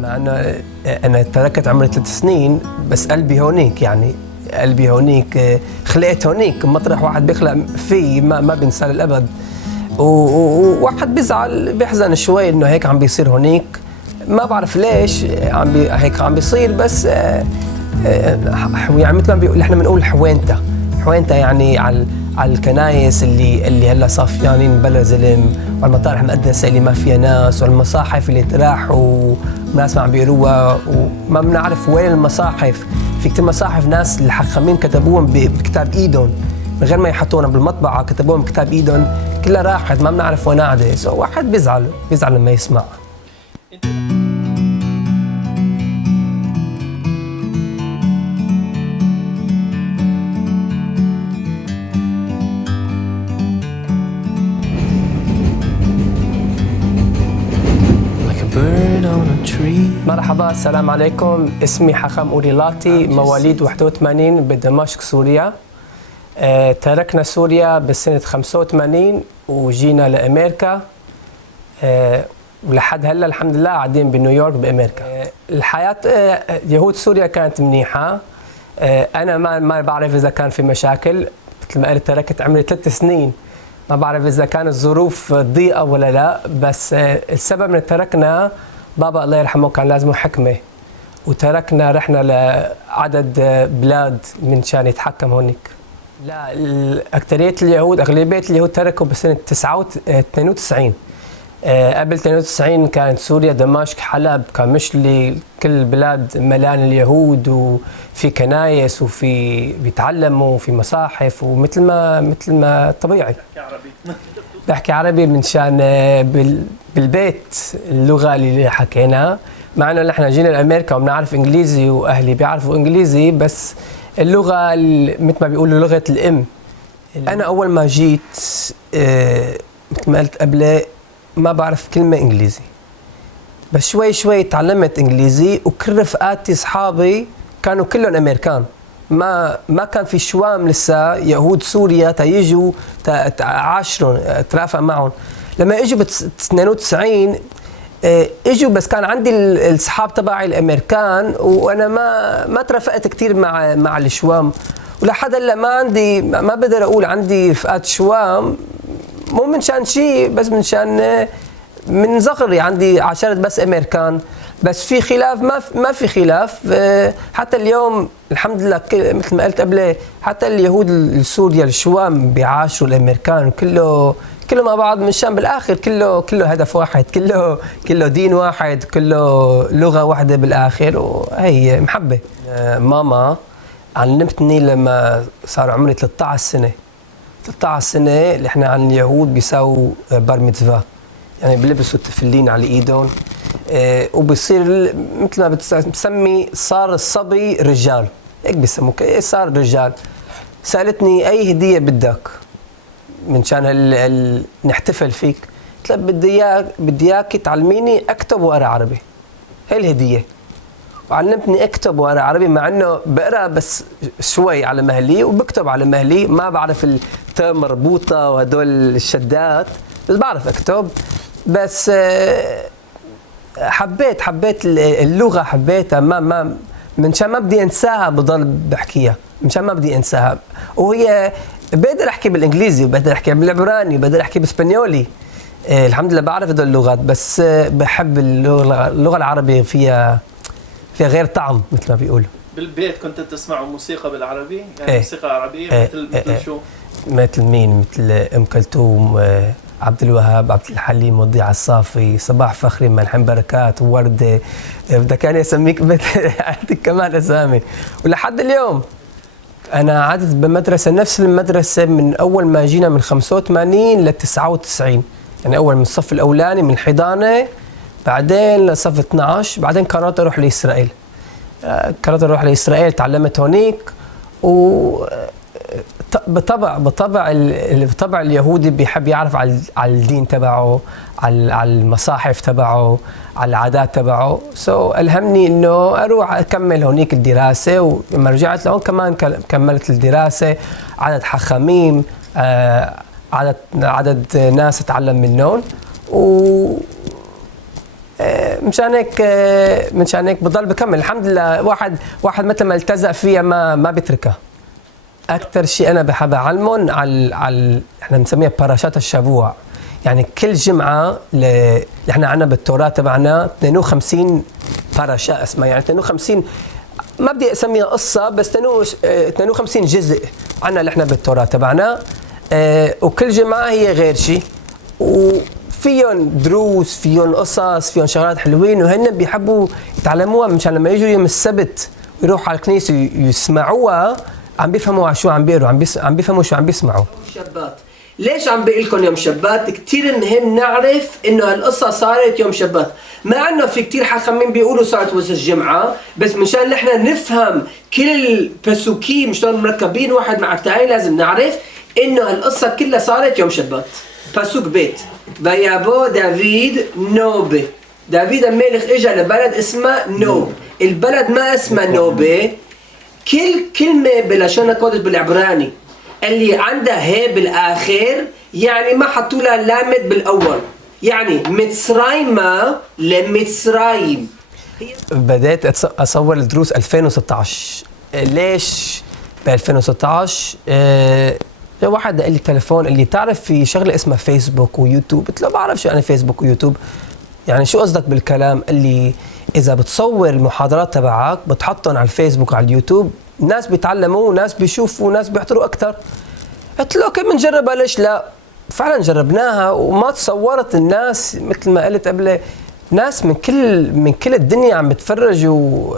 مع انه انا تركت عمري 3 سنين، بس قلبي هونيك، يعني قلبي هونيك، خلقت هونيك مطرح واحد بيخلق فيه ما بنسى للابد. وواحد بيزعل بيحزن شوي انه هيك عم بيصير هونيك، ما بعرف ليش هيك عم بيصير، بس يعني مثل ما بيقول احنا بنقول حوينتا يعني على الكنايس اللي هلا صافيانين بلا زلم، وعلى المطارح المقدسه اللي ما فيها ناس، والمصاحف اللي تراحوا وناس ما عم بيقروها وما بنعرف وين المصاحف. في كثير مصاحف ناس الحخامين كتبوهم بكتاب ايدهم من غير ما يحطوهم بالمطبعه، كتبوهم بكتاب ايدهم، كلها راحت ما بنعرف وين قاعده. واحد بيزعل لما يسمع. مرحبا، السلام عليكم. اسمي حخام أوريلاتي، مواليد 81 بدمشق سوريا. تركنا سوريا بسنة 85 وجينا لأمريكا، ولحد هلا الحمد لله قاعدين بنيويورك بأمريكا. الحياة يهود سوريا كانت منيحة. أنا ما بعرف إذا كان في مشاكل، مثل ما قلت تركت عمري 3 سنين، ما بعرف إذا كانت الظروف ضيقة ولا لا، بس السبب إن تركنا بابا الله يرحمه كان لازمه حكمة، وتركنا رحنا لعدد بلاد من شان يتحكم هونيك. لا، أغلبية اليهود تركوا بسنة 92. قبل 92 كانت سوريا دمشق حلب كان مشلي، كل البلاد ملان اليهود، وفي كنايس وفي بيتعلموا وفي مصاحف، ومثل ما طبيعي. بحكي عربي من شان بالبيت اللغة اللي حكينا، مع انه نحن جينا لامريكا وبنعرف انجليزي واهلي بيعرفوا انجليزي، بس اللغة مثل ما بيقولوا لغة الام. انا اول ما جيت مثل ما قلت قبل ما بعرف كلمة انجليزي، بس شوي شوي تعلمت انجليزي، وكل رفقاتي اصحابي كانوا كلهم امريكان، ما كان في شوام لسه يهود سوريا تيجوا عاشرهم ترافق معهم. لما اجوا ب 92 اجوا، بس كان عندي الصحاب تبعي الامريكان، وانا ما ترافقت كثير مع الشوام، ولحد هلا ما بقدر اقول عندي رفقات شوام، مو من شان شيء، بس من شان من صغري عندي عشرة بس امريكان. بس في خلاف؟ ما في خلاف. حتى اليوم الحمد لله مثل ما قلت قبل، حتى اليهود السوريا الشوام بيعاشروا الامريكان، كله مع بعض، من شان بالاخر كله هدف واحد، كله دين واحد، كله لغه واحده بالاخر، وهي محبه. ماما علمتني لما صار عمري 13 سنه اللي احنا عن اليهود بيساووا بار ميتزفا، يعني بيلبسوا التفلين على ايدهم، وبصير مثل ما بتسمي صار الصبي رجال، هيك بيسموه، صار رجال. سالتني اي هديه بدك من شان نحتفل فيك؟ قلت لها بدي اياك تعلميني اكتب واقرا عربي، هي الهديه. وعلمتني اكتب واقرا عربي، مع انه بقرا بس شوي على مهلي وبكتب على مهلي، ما بعرف التاء مربوطه وهدول الشدات، بس بعرف اكتب. بس حبيت اللغه، حبيتها، ما من شان ما بدي انساها، بضل بحكيها من شان ما بدي انساها. وهي بقدر احكي بالانجليزي، وبقدر احكي بالعبراني، وبقدر احكي باسبانيولي، الحمد لله بعرف هدول اللغات، بس بحب اللغه العربيه، فيها غير طعم مثل ما بيقولوا. بالبيت كنت تسمعوا موسيقى بالعربي؟ يعني موسيقى عربيه مثل شو؟ مثل مين؟ مثل ام كلثوم، عبد الوهاب، عبد الحليم، وضيع الصافي، صباح فخري، ملحم بركات، وردة، بدك يعني اسميك عندك كمان اسامي. ولحد اليوم انا قعدت بمدرسه، نفس المدرسه من اول ما جينا من 85 ل 99، يعني اول من الصف الاولاني من الحضانه، بعدين لصف 12، بعدين قررت اروح لاسرائيل. تعلمت هونيك، و بطبع اليهودي بيحب يعرف على الدين تبعه، على المصاحف تبعه، على العادات تبعه. ألهمني انه اروح اكمل هونيك الدراسه، ولما رجعت لهون كمان كملت الدراسه، عدد حخامين، عدد ناس اتعلم منهم، مشان هيك بضل بكمل الحمد لله. واحد مثل ما التزق فيها ما بيتركها. اكثر شيء انا بحب اعلمهم على احنا بنسميها باراشات الشبوع. يعني كل جمعه احنا عندنا بالتوراه تبعنا 52 باراشا اسمها، يعني 52 ما بدي اسميها قصه بس 52 جزء عندنا اللي احنا بالتوراه تبعنا. وكل جمعه هي غير شيء، وفيهم دروس، فيهم قصص، فيهم شغلات حلوين، وهن بيحبوا يتعلموها مشان لما يجوا يوم السبت ويروحوا على الكنيسه يسمعوها عم بيفهموا على شو عم بيقروا، عم بيفهموا شو عم بيسمعوا. شبات ليش عم بقول لكم يوم شبات؟ كثير مهم نعرف انه هالقصه صارت يوم شبات، مع انه في كثير حكمين بيقولوا صارت وسط الجمعه، بس مشان نحن نفهم كل البسوكين شلون مركبين واحد مع الثاني لازم نعرف انه هالقصه كلها صارت يوم شبات. بسوك بيت ويابو دافيد نوبه. دافيد الملك اجى لبلد اسمه نوب، البلد ما اسمه نوبه. كل كلمه بلشون القدس بالعبراني اللي عندها هي بالاخر يعني ما حطوا لها لامد بالاول، يعني متصرايمه لمتصرايم. بدأت اصور الدروس 2016. ليش ب 2016؟ واحد قال لي تليفون قال لي بتعرف في شغله اسمها فيسبوك ويوتيوب؟ قلت له بعرف شو يعني فيسبوك ويوتيوب. يعني شو قصدك بالكلام؟ قال لي اذا بتصور المحاضرات تبعك بتحطهم على الفيسبوك وعلى اليوتيوب، ناس بيتعلموا وناس بيشوفوا وناس بيحضروا اكثر. قلت له اوكي بنجربها ليش لا؟ فعلا جربناها وما تصورت الناس مثل ما قلت قبل، ناس من كل الدنيا عم بتفرجوا.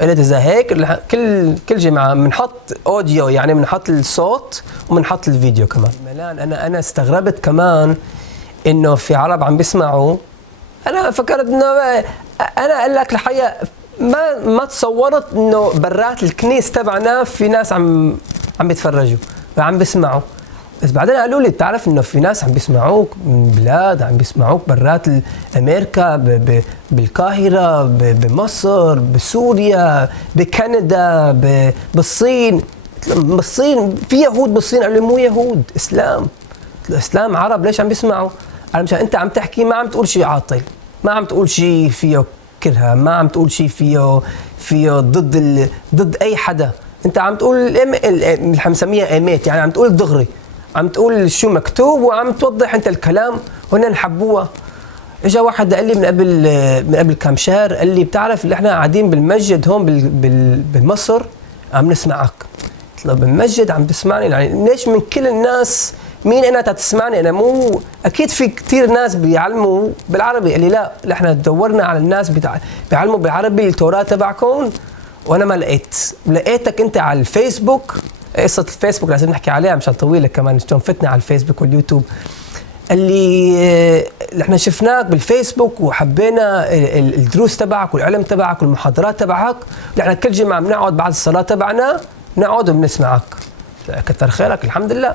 قلت اذا هيك كل جمعه بنحط اوديو، يعني بنحط الصوت وبنحط الفيديو كمان. ملان انا استغربت كمان انه في عرب عم بيسمعوا. انا فكرت انه انا اقول لك الحقيقه ما تصورت انه برات الكنيس تبعنا في ناس عم بيتفرجوا وعم بيسمعوا. بس بعدين قالوا لي بتعرف انه في ناس عم بيسمعوك من بلاد، عم بيسمعوك برات امريكا، بالقاهره، بمصر، بسوريا، بكندا، بالصين. بالصين في يهود بالصين. قالوا لي مو يهود، اسلام. الاسلام عرب ليش عم بيسمعوا؟ قال مشان انت عم تحكي ما عم تقول شيء عاطل، ما عم تقول شيء فيه كرهه، ما عم تقول شيء فيه ضد اي حدا. انت عم تقول اللي بنسميها ايمات، يعني عم تقول دغري، عم تقول شو مكتوب وعم توضح انت الكلام وهن حبوها. اجا واحد قال لي من قبل كم شهر قال لي بتعرف اللي احنا قاعدين بالمسجد هون بمصر عم نسمعك. قلت له بالمسجد عم تسمعني؟ يعني ليش من كل الناس مين انا تسمعني؟ انا مو اكيد في كثير ناس بيعلموا بالعربي. قال لي لا احنا دورنا على الناس بيعلموا بالعربي التوراة تبعكم وانا ما لقيتك انت على الفيسبوك. قصه الفيسبوك لازم نحكي عليها مشان طويله كمان، شلون فتنا على الفيسبوك واليوتيوب. قال لي احنا شفناك بالفيسبوك وحبينا الدروس تبعك والعلم تبعك والمحاضرات تبعك، نحن كل جمعه بنقعد بعد الصلاه تبعنا نقعد وبنسمعك. كتر خيرك الحمد لله.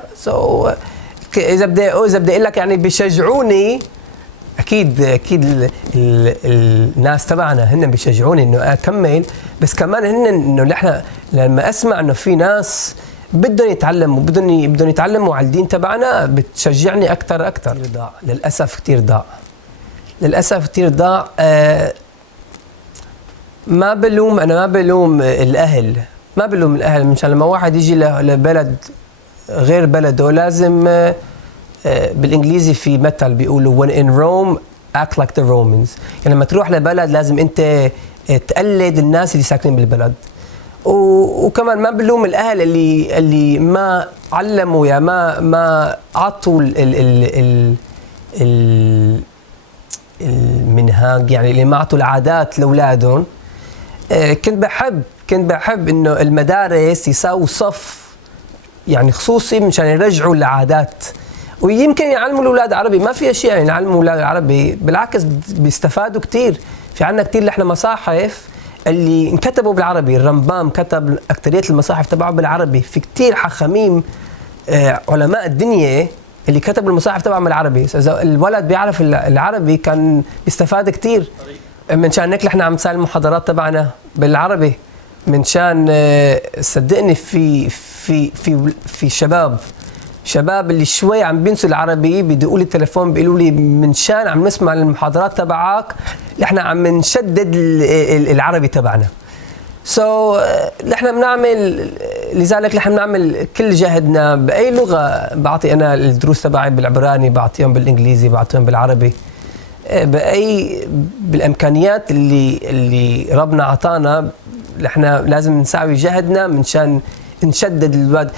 اذا بدي اقول لك يعني بيشجعوني، اكيد الناس تبعنا هن بيشجعوني انه اكمل، بس كمان هن انه نحن لما اسمع انه في ناس بدهم يتعلموا بدهم يتعلموا على الدين تبعنا بتشجعني اكثر. ضاع للاسف كثير ضاع. ما بلوم الاهل، مشان لما واحد يجي لبلد غير بلده لازم بالانجليزي في مثل بيقولوا when in Rome act like the Romans. يعني لما تروح لبلد لازم انت تقلد الناس اللي ساكنين بالبلد. وكمان ما بلوم الاهل اللي ما علموا يا ما عطوا المنهاج، يعني اللي ما عطوا العادات لاولادهم. كنت بحب انه المدارس يساووا صف يعني خصوصي مشان يرجعوا العادات، ويمكن يعلموا الاولاد عربي. ما في شيء يعني يعلموا الاولاد عربي، بالعكس بيستفادوا كثير. في عندنا كثير احنا مصاحف اللي انكتبوا بالعربي. الرمبام كتب اكثريه المصاحف تبعه بالعربي. في كثير حخاميم علماء الدنيا اللي كتبوا المصاحف تبعهم بالعربي. اذا الولد بيعرف العربي كان بيستفاد كثير. منشان هيك احنا عم نسال المحاضرات تبعنا بالعربي، منشان صدقني في شباب شباب اللي شوي عم بينسوا العربي بيدقوا لي التليفون بيقولوا لي من شان عم نسمع المحاضرات تبعك احنا عم نشدد العربي تبعنا. نحن بنعمل، لذلك نحن بنعمل كل جهدنا باي لغه. بعطي انا الدروس تبعي بالعبراني، بعطيهم بالانجليزي، بعطيهم بالعربي، باي بالامكانيات اللي ربنا عطانا. نحن لازم نساوي جهدنا منشان نشدد الولاد.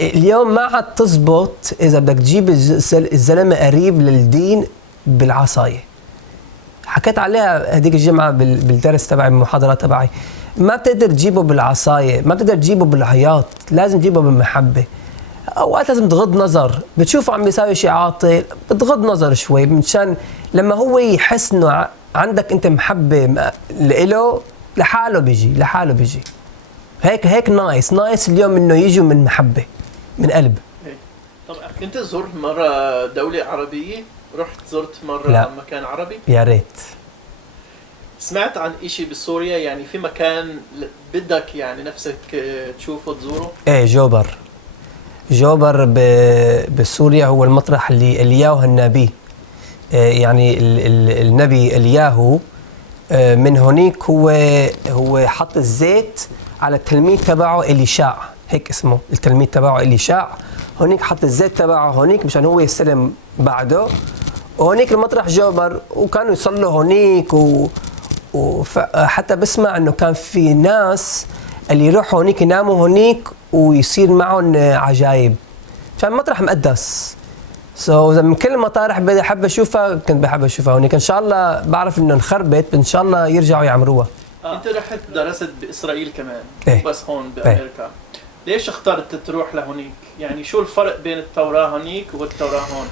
اليوم ما عاد تزبط اذا بدك تجيب الزلمه قريب للدين بالعصايه. حكيت عليها هذيك الجمعه بالدرس تبعي، بالمحاضرات تبعي. ما بتقدر تجيبه بالعصايه، ما بتقدر تجيبه بالعياط، لازم تجيبه بالمحبه. اوقات لازم تغض نظر، بتشوفه عم بيساوي شيء عاطل بتغض نظر شوي منشان لما هو يحس انه عندك انت محبه له لحاله بيجي. هيك نايس اليوم انه يجوا من محبه من قلب. طب كنت زرت مره دوله عربيه؟ رحت زرت مره لا. مكان عربي؟ يا ريت. سمعت عن إشي بسوريا يعني في مكان بدك يعني نفسك تشوفه تزوره؟ ايه جوبر بسوريا هو المطرح اللي الياهو النبي، يعني النبي الياهو من هونيك هو حط الزيت على التلميذ تبعه إليشع، هيك اسمه التلميذ تبعه إليشع. هونيك حط الزيت تبعه هونيك مشان هو يستلم بعده. وهونيك المطرح جوبر، وكانوا يصلوا هونيك وحتى بسمع انه كان في ناس اللي يروحوا هونيك يناموا هونيك ويصير معهم عجايب. كان مطرح مقدس. من كل المطارح بدي حابة اشوفها، كنت بحب اشوفها هونيك. ان شاء الله بعرف انه انخربت، ان شاء الله يرجعوا يعمروها. انت رحت درست باسرائيل كمان، إيه؟ بس هون بامريكا. ليش اخترت تروح لهونيك؟ يعني شو الفرق بين التوراة هونيك والتوراة هون؟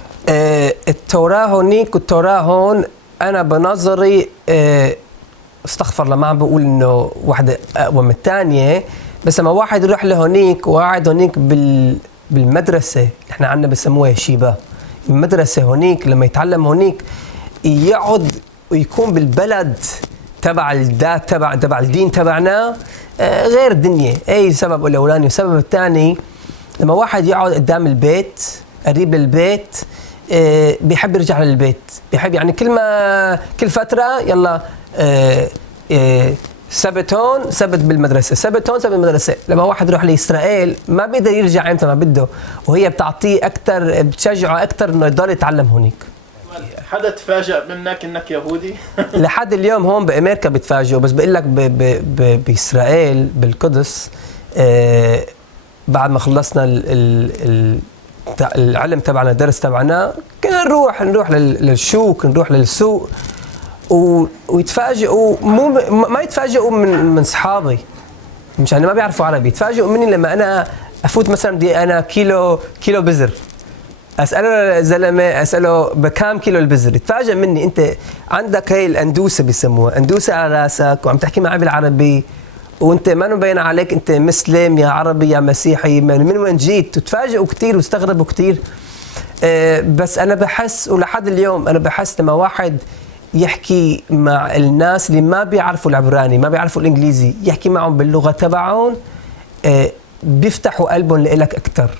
التوراة هونيك والتوراة هون انا بنظري استغفر الله، ما عم بقول انه واحدة اقوى من الثانية، بس لما واحد يروح لهونيك وقاعد هونيك بالمدرسة، احنا عندنا بسموها شيبة، المدرسة هونيك لما يتعلم هونيك يقعد ويكون بالبلد تبع الذات تبع الدين تبعنا غير الدنيا. اي سبب الاولاني. والسبب الثاني لما واحد يقعد قدام البيت قريب للبيت بيحب يرجع للبيت، بيحب يعني كل فترة يلا سبت هون سبت بالمدرسة، سبت هون سبت بالمدرسة. لما واحد يروح لإسرائيل ما بيقدر يرجع امتى ما بده، وهي بتعطيه أكثر، بتشجعه أكثر إنه يضل يتعلم هونيك. حدا تفاجأ منك إنك يهودي؟ لحد اليوم هون بأمريكا بتفاجئوا، بس بقول لك بإسرائيل بالقدس بعد ما خلصنا العلم تبعنا الدرس تبعنا كنا نروح للشوك، نروح للسوق ويتفاجئوا. ما يتفاجئوا من صحابي مشان ما بيعرفوا عربي، يتفاجئوا مني لما انا افوت مثلا بدي انا كيلو بزر، اساله زلمه اساله بكام كيلو البزر، يتفاجئ مني انت عندك هي الاندوسه بيسموها اندوسه على راسك وعم تحكي معي بالعربي وانت ما مبين عليك انت مسلم يا عربي يا مسيحي، من وين جيت؟ تتفاجئوا كثير واستغربوا كثير. بس انا بحس ولحد اليوم انا بحس لما واحد يحكي مع الناس اللي ما بيعرفوا العبراني ما بيعرفوا الانجليزي، يحكي معهم باللغه تبعهم بيفتحوا قلبهم لإلك اكثر.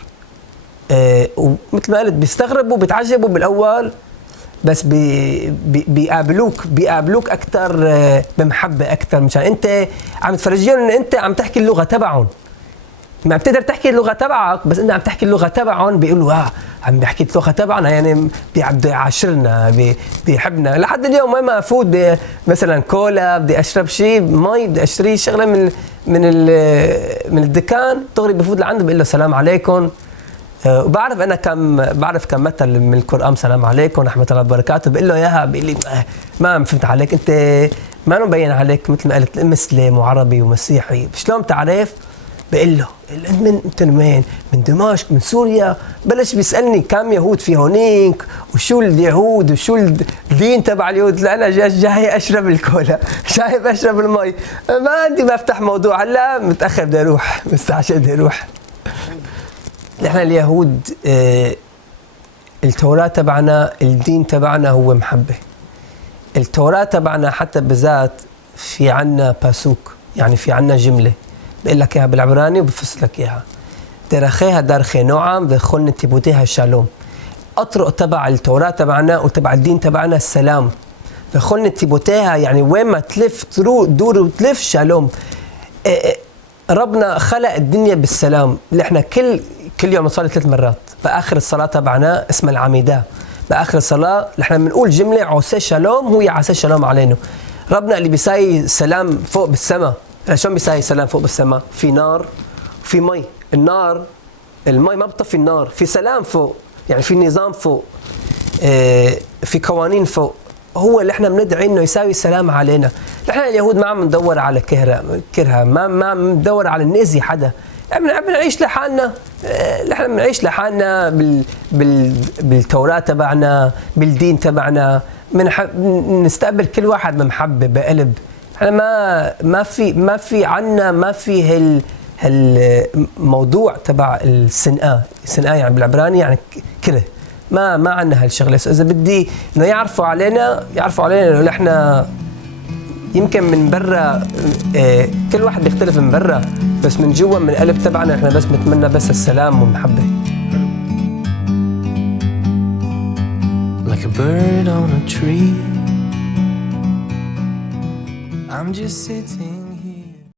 ومثل ما قلت بيستغربوا بيتعجبوا بالاول، بس بيقابلوك اكثر بمحبه اكثر مشان انت عم تفرجيهم ان انت عم تحكي اللغه تبعهم. ما بتقدر تحكي اللغه تبعك بس انت عم تحكي اللغه تبعهم، بيقولوا عم بحكي اللغه تبعنا يعني بده يعاشرنا بيحبنا. لحد اليوم وين ما افوت مثلا كولا بدي اشرب شيء مي بدي اشتري شغله من الدكان دغري بفوت لعنده بقول له السلام عليكم. وبعرف انا بعرف كم مثل من القران سلام عليكم ورحمه الله وبركاته، بقول له اياها بيقول لي ما فهمت عليك انت ما مبين عليك مثل ما قلت مسلم وعربي ومسيحي شلون بتعرف؟ بقول له انت من وين؟ من دمشق من سوريا. بلش بيسالني كم يهود في هونيك وشو اليهود وشو الدين تبع اليهود. لا انا جاي اشرب الكولا جاي اشرب المي ما عندي بفتح موضوع. هلا متاخر بدي اروح مستعجل بدي اروح. نحن اليهود التوراة تبعنا الدين تبعنا هو محبة. التوراة تبعنا حتى بذات في عنا باسوك يعني في عنا جملة بقول لك اياها بالعبراني وبفصل لك اياها. דרכיה דרכי נועם וכל נתיבותיה שלום. أطرق تبع التوراة تبعنا وتبع الدين تبعنا السلام. وكل نتيبותיה يعني وين ما تلف تدور وتلف شالوم. ربنا خلق الدنيا بالسلام اللي احنا كل يوم نصلي 3 مرات. بآخر الصلاة تبعنا اسمها العميدة. بآخر الصلاة اللي احنا بنقول جملة عسى شالوم هو عسى شالوم علينا. ربنا اللي بيساوي سلام فوق بالسماء. شلون بيساوي سلام فوق بالسماء؟ في نار وفي مي. المي ما بتطفي النار، في سلام فوق، يعني في نظام فوق، في قوانين فوق. هو اللي احنا بندعي انه يساوي السلام علينا. نحن اليهود ما عم ندور على كرهه، ما عم ندور على نأذي حدا. احنا بنعيش لحالنا، احنا بنعيش لحالنا بالتوراة تبعنا، بالدين تبعنا، نستقبل كل واحد بمحبة بقلب. احنا ما في عنا، ما في الموضوع تبع السنآ يعني بالعبراني يعني كره. ما عنا هالشغله. اذا بدي انه يعرفوا علينا انه احنا يمكن من برا كل واحد بيختلف من برا، بس من جوا من القلب تبعنا احنا بس بنتمنى بس السلام والمحبه. Like a bird on a tree, I'm just sitting